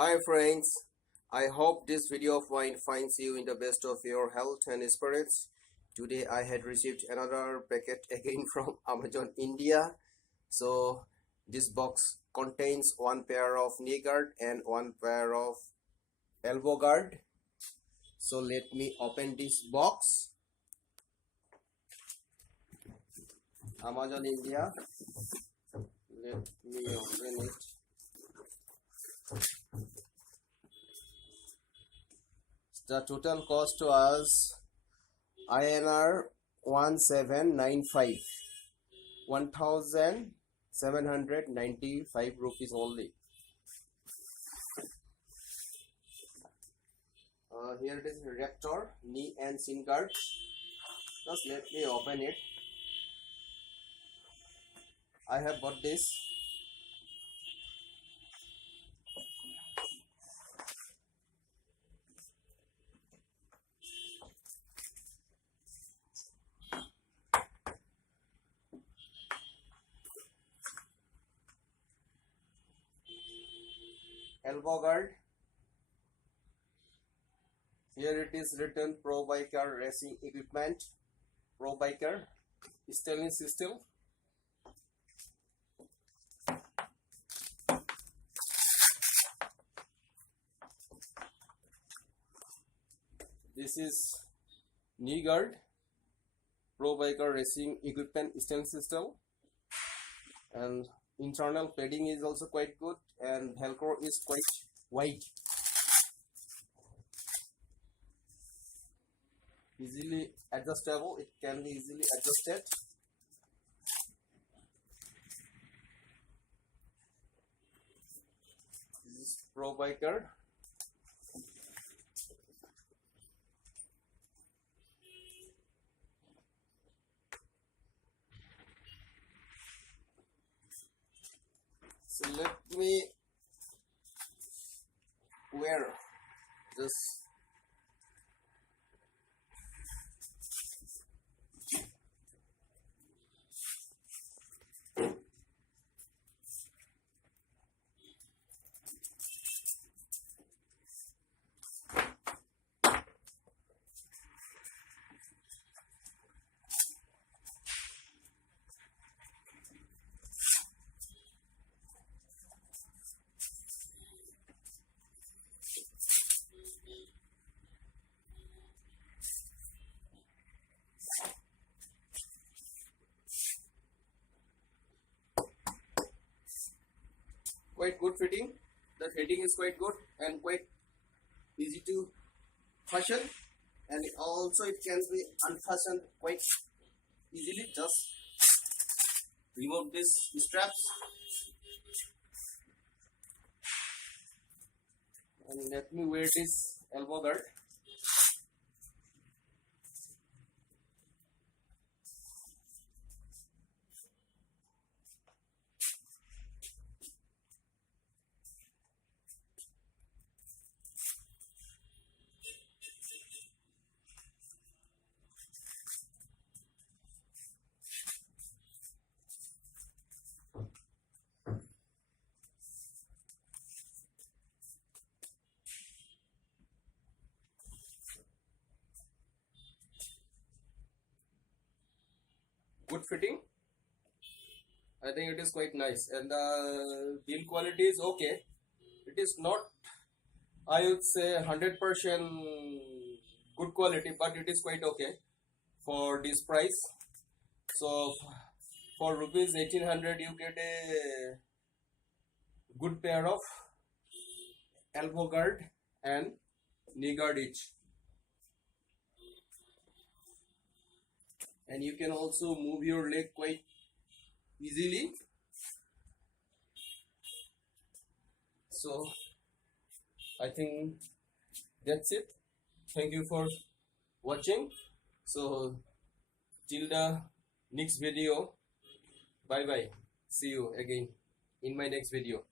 Hi friends, I hope this video of mine finds you in the best of your health and spirits. Today I had received another packet again from Amazon India. So this box contains one pair of knee guard and one pair of elbow guard. So let me open this box. Amazon India. Let me open it. The total cost was INR 1795, 1795 rupees only. Here it is, rector, knee and shin guard. Just let me open it. I have bought this. Elbow guard. Here it is written Pro Biker Racing Equipment. Pro Biker stainless steel. This is knee guard. Pro Biker Racing Equipment stainless steel. And internal padding is also quite good, and Velcro is quite wide. Easily adjustable, it can be easily adjusted. This is Pro Biker. So let me wear this. Quite good fitting. The fitting is quite good and quite easy to fashion, and also it can be unfastened quite easily. Just remove these straps and let me wear this elbow guard. Good fitting. I think it is quite nice, and the build quality is okay. It is not, I would say, 100% good quality, but it is quite okay for this price. So for rupees 1800 you get a good pair of elbow guard and knee guard each, and you can also move your leg quite easily. So I think that's it. Thank you for watching. So till the next video, bye bye. See you again in my next video.